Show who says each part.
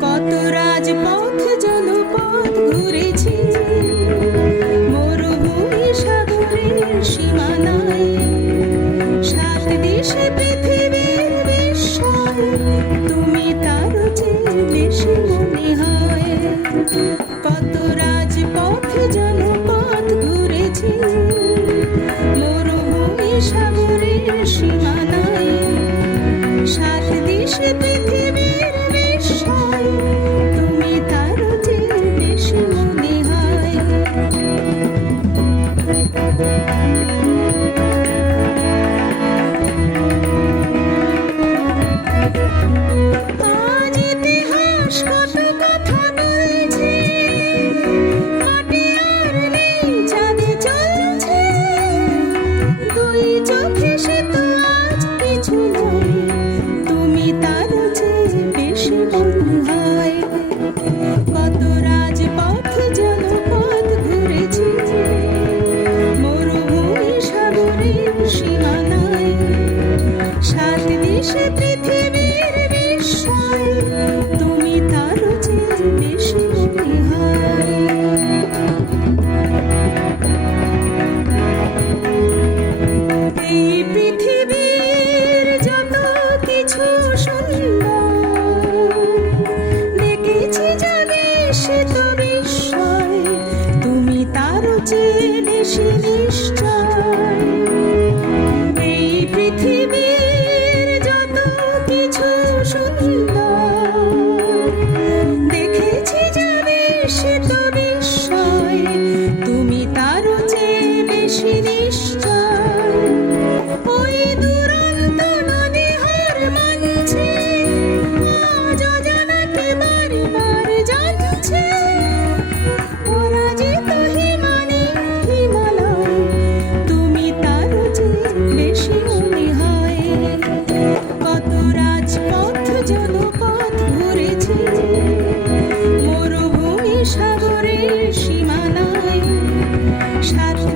Speaker 1: কত রাজপথ ঘুরেছি। মরুভূমি সাগরের সীমানায়। সাত তুমি তার চেয়ে হয়। কত রাজপথ ঘুরেছি। মরুভূমি সাগরের সীমানায়। সাত দেশে সাত দেশে পৃথিবীর বিস্ময়, তুমি তার চেয়ে বেশি এই পৃথিবীর যত কিছু সুন্দর, দেখেছি জানি সে তো বিস্ময়, তুমি তার চেয়ে বেশি নিশ্চয়। বেশি তুমি তার চেয়ে বেশি মনে হয় কত রাজপথ জনপথ মরুভূমি সাগরের সীমানায়। সাথে